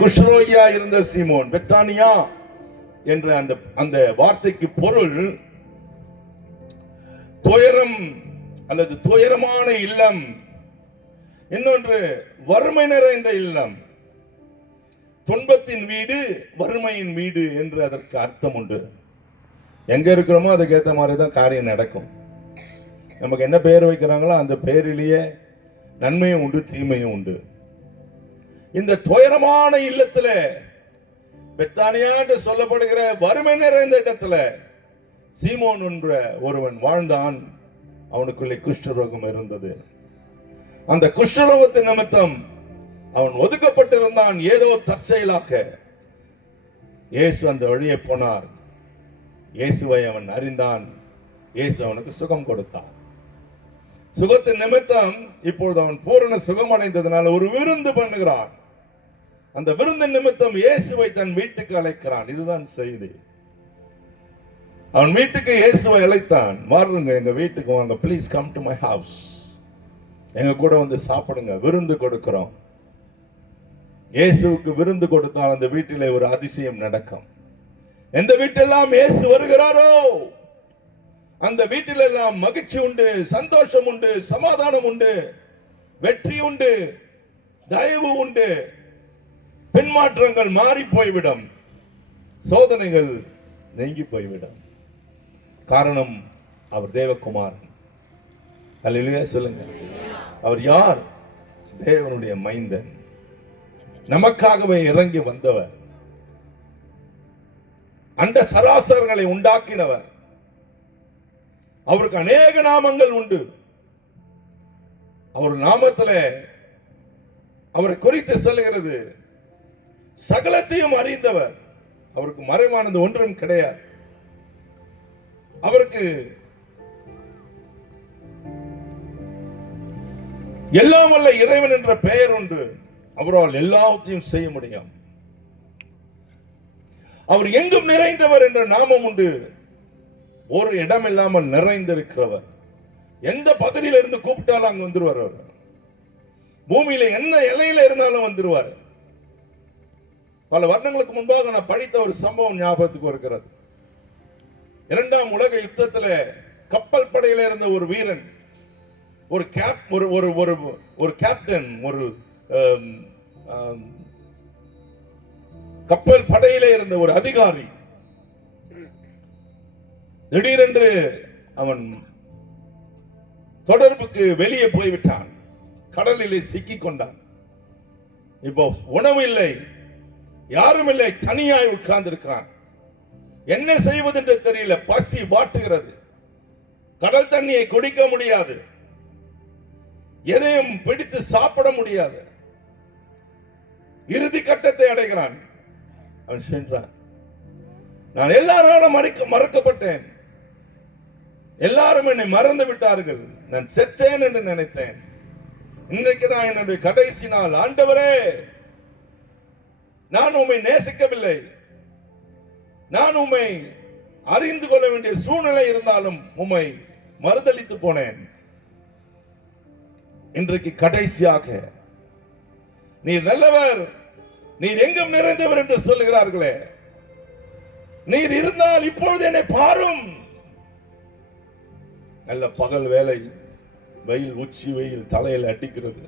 குஷ்ரோகியா இருந்த சீமோன், பெத்தானியா என்ற அந்த வார்த்தைக்கு பொருள் துயரம் அல்லது துயரமான இல்லம், இன்னொன்று வறுமை நிறைந்த இல்லம். துன்பத்தின் வீடு, வறுமையின் வீடு என்று அதற்கு அர்த்தம் உண்டு. எங்க இருக்கிறோமோ அதுக்கு ஏற்ற மாதிரி தான் காரியம் நடக்கும். நமக்கு என்ன பெயர் வைக்கிறாங்களோ அந்த பெயரிலேயே நன்மையும் உண்டு, தீமையும் உண்டு. இந்த துயரமான இல்லத்துல, பெத்தானியா என்று சொல்லப்படுகிற வறுமை நிறைந்த இடத்துல சீமோன் என்ற ஒருவன் வாழ்ந்தான். அவனுக்குள்ளே குஷ்டரோகம் இருந்தது. அந்த குஷ்டரோகத்தின் நிமித்தம் அவன் ஒதுக்கப்பட்டிருந்தான். ஏதோ தற்செயலாக இயேசு அந்த வழியே போனார். இயேசுவை அவன் அறிந்தான். இயேசு அவனுக்கு சுகம் கொடுத்தார். சுகத்தின் நிமித்தம் இப்பொழுது அவன் பூரண சுகம் அடைந்ததனால ஒரு விருந்து பண்ணுகிறான். அந்த விருந்தின் நிமித்தம் இயேசுவை தன் வீட்டுக்கு அழைக்கிறான். இதுதான் செய்தி. அவன் வீட்டுக்கு இயேசுவை அழைத்தான். வாருங்க, எங்க வீட்டுக்கு வாங்க, please come to my house, எங்க கூட வந்து சாப்பிடுங்க, விருந்து கொடுக்கிறோம். இயேசுவுக்கு விருந்து கொடுத்தால் அந்த வீட்டிலே ஒரு அதிசயம் நடக்கும். எந்த வீட்டெல்லாம் இயேசு வருகிறாரோ அந்த வீட்டிலெல்லாம் மகிழ்ச்சி உண்டு, சந்தோஷம் உண்டு, சமாதானம் உண்டு, வெற்றி உண்டு, தயவு உண்டு. பின்மாற்றங்கள் மாறி போய்விடும், சோதனைகள் நீங்கி போய்விடும். காரணம் அவர் தேவகுமாரன். அல்லேலூயா சொல்லுங்க. அவர் யார்? தேவனுடைய மைந்தன், நமக்காகவே இறங்கி வந்தவர், அண்ட சராசரங்களை உண்டாக்கினவர். அவருக்கு அநேக நாமங்கள் உண்டு. அவர் நாமத்தில் அவரை குறித்து சொல்லுகிறது சகலத்தையும் அறிந்தவர். அவருக்கு மறைவானது ஒன்றும் கிடையாது. அவருக்கு எல்லாம் வல்ல இறைவன் என்ற பெயர் உண்டு. அவரால் எல்லாத்தையும் செய்ய முடியும். அவர் எங்கும் நிறைந்தவர் என்ற நாமம் உண்டு. ஒரு இடம் இல்லாமல் நிறைந்திருக்கிறவர். எந்த பகுதியில இருந்து கூப்பிட்டாலும் அங்க வந்துருவார். அவர் பூமியில என்ன எல்லையில இருந்தாலும் வந்துருவார். பல வருடங்களுக்கு முன்பாக நான் படித்த ஒரு சம்பவம் ஞாபகத்துக்கு வருகிறது. இரண்டாம் உலக யுத்தத்தில் கப்பல் படையில இருந்த ஒரு வீரன், ஒரு கேப்டன், ஒரு கப்பல் படையில இருந்த ஒரு அதிகாரி திடீரென்று அவன் தொடர்புக்கு வெளியே போய்விட்டான். கடலிலே சிக்கிக் கொண்டான். இப்போ உணவு இல்லை, யாரும் இல்லை, தனியாய் உட்கார்ந்து இருக்கிறான். என்ன செய்வது என்று தெரியல. பசி வாட்டுகிறது. கடல் தண்ணியை குடிக்க முடியாது, எதையும் பிடித்து சாப்பிட முடியாது. இறுதி கட்டத்தை அடைகிறான். அவன் சென்றான். நான் எல்லாராலும் மறக்கப்பட்டேன், எல்லாரும் என்னை மறந்து விட்டார்கள், நான் செத்தேன் என்று நினைத்தேன். இன்றைக்குதான் என்னுடைய கடைசி நாள். ஆண்டவரே, நான் உம்மை நேசிக்கவில்லை, நான் உம்மை அறிந்து கொள்ள வேண்டிய சூழ்நிலை இருந்தாலும் உம்மை மறுதலித்து போனேன். இன்றைக்கு கடைசியாக நீர் நல்லவர், நீர் எங்கும் நிறைந்தவர் என்று சொல்லுகிறார்களே, நீர் இருந்தால் இப்பொழுது என்னை பாரும். நல்ல பகல் வேலை, வெயில், உச்சி வெயில் தலையில் அடிக்கிறது.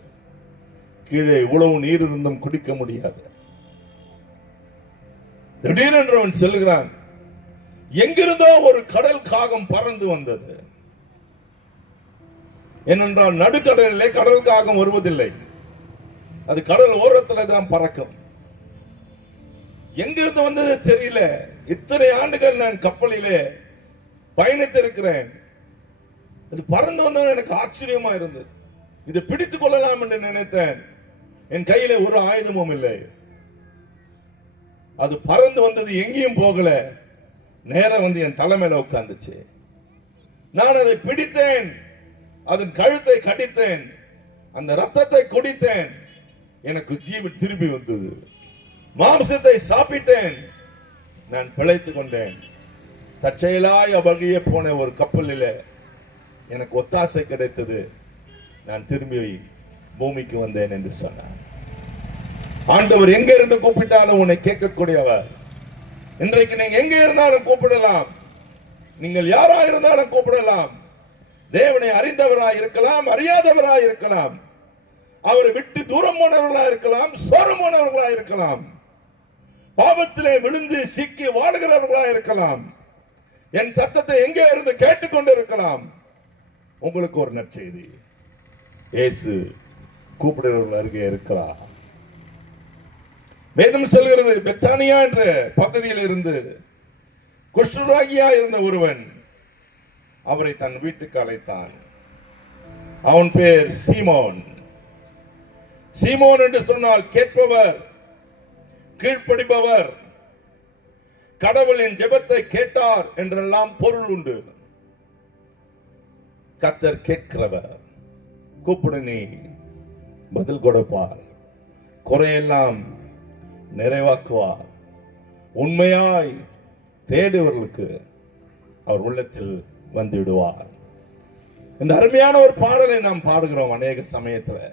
கீழே இவ்வளவு நீர் இருந்தும் குடிக்க முடியாது. திடீரென்று அவன் செல்கிறான். எங்கிருந்தோ ஒரு கடல் காகம் பறந்து வந்தது. ஏனென்றால் நடுக்கடலிலே கடல் காகம் வருவதில்லை, அது கடல் ஓரத்தில் தான் பறக்கும். எங்கிருந்து வந்தது தெரியல. இத்தனை ஆண்டுகள் நான் கப்பலிலே பயணித்திருக்கிறேன். அது பறந்து வந்தது எனக்கு ஆச்சரியமா இருந்தது. இதை பிடித்துக் கொள்ளலாம் என்று நினைத்தேன். என் கையில ஒரு ஆயுதமும் இல்லை. அது பறந்து வந்தது, எங்கேயும் போகல, நேரம் வந்து என் தலைமையில உட்கார்ந்துச்சு. நான் அதை பிடித்தேன், அதன் கழுத்தை கடித்தேன், அந்த ரத்தத்தை குடித்தேன். எனக்கு ஜீவன் திரும்பி வந்தது. மாம்சத்தை சாப்பிட்டேன், நான் பிழைத்துக் கொண்டேன். தற்செயலாய் அவ்வழியே போன ஒரு கப்பலில் எனக்கு ஒத்தாசை கிடைத்தது. நான் திரும்பி பூமிக்கு வந்தேன் என்று சொன்னார். ஆண்டவர் எங்க இருந்து கூப்பிட்டாலும் உன்னை கேட்கக்கூடியவர். இன்றைக்கு நீங்க எங்க இருந்தாலும் கூப்பிடலாம், நீங்கள் யாரா இருந்தாலும் கூப்பிடலாம். தேவனை அறிந்தவராய் இருக்கலாம், அறியாதவராய் இருக்கலாம், அவரை விட்டு தூரம் போனவர்களா இருக்கலாம், சோரம் போனவர்களா இருக்கலாம், பாவத்திலே விழுந்து சிக்கி வாழ்கிறவர்களா இருக்கலாம், என் சத்தத்தை எங்கே இருந்து கேட்டுக்கொண்டு இருக்கலாம். உங்களுக்கு ஒரு நற்செய்தி, இயேசு கூப்பிடுறவர்கள் அருகே இருக்கிறார். வேதம் சொல்கிறது, பெத்தானியா என்ற பகுதியில் இருந்து குஷ்டரோகியா இருந்த ஒருவன் அவரை தன் வீட்டுக்கு அழைத்தான். அவன் பேர் சீமோன். சீமோன் என்று சொன்னால் கேட்பவர், கீழ்ப்படிப்பவர், கடவுளின் ஜெபத்தை கேட்டார் என்றெல்லாம் பொருள் உண்டு. கர்த்தர் கேட்கிறவர், கூப்பிடு நீ பதில் கொடுப்பார், குறையெல்லாம் நிறைவாக்குவார். உண்மையாய் தேடுவர்களுக்கு அவர் உள்ளத்தில் வந்துவிடுவார். இந்த அருமையான ஒரு பாடலை நாம் பாடுகிறோம் அநேக சமயத்தில்.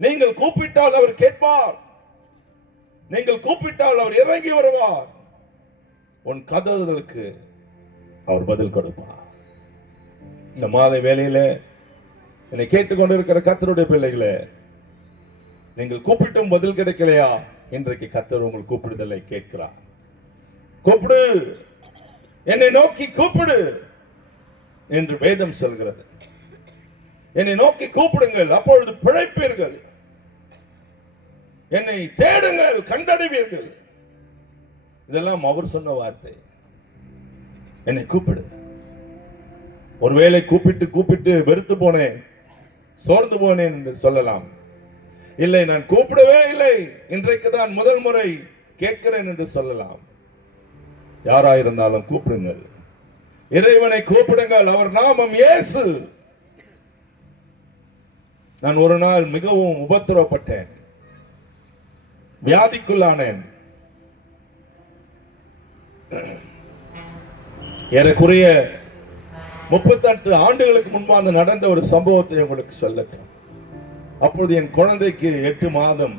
நீங்கள் கூப்பிட்டால் அவர் கேட்பார், நீங்கள் கூப்பிட்டால் அவர் இறங்கி வருவார், உன் கதறுதலுக்கு அவர் பதில் கொடுப்பார். இந்த மாலை வேளையில என்னை கேட்டுக்கொண்டிருக்கிற கர்த்தருடைய பிள்ளைகளே, நீங்கள் கூப்பிட்டும் பதில் கிடைக்கலையா? இன்றைக்கு கர்த்தர் உங்கள் கூப்பிடுதலை கேட்கிறார். கூப்பிடு, என்னை நோக்கி கூப்பிடு என்று வேதம் சொல்கிறது. என்னை நோக்கி கூப்பிடுங்கள், அப்பொழுது பிழைப்பீர்கள். என்னை தேடுங்கள், கண்டடைவீர்கள். இதெல்லாம் அவர் சொன்ன வார்த்தை. என்னை கூப்பிடு. ஒருவேளை கூப்பிட்டு கூப்பிட்டு வெறுத்து போனேன், சோர்ந்து போனேன் என்று சொல்லலாம். இல்லை, நான் கூப்பிடவே இல்லை, இன்றைக்கு தான் முதல் முறை கேட்கிறேன் என்று சொல்லலாம். யாராயிருந்தாலும் கூப்பிடுங்கள், இறைவனை கூப்பிடுங்கள். அவர் நாமம் இயேசு. நான் ஒரு நாள் மிகவும் உபத்திரவப்பட்டேன், வியாதிக்குள்ளானேன். ஏறக்குறைய 38 ஆண்டுகளுக்கு முன்பாக நடந்த ஒரு சம்பவத்தை உங்களுக்கு சொல்லட்டும். அப்போது என் குழந்தைக்கு 8 மாதம்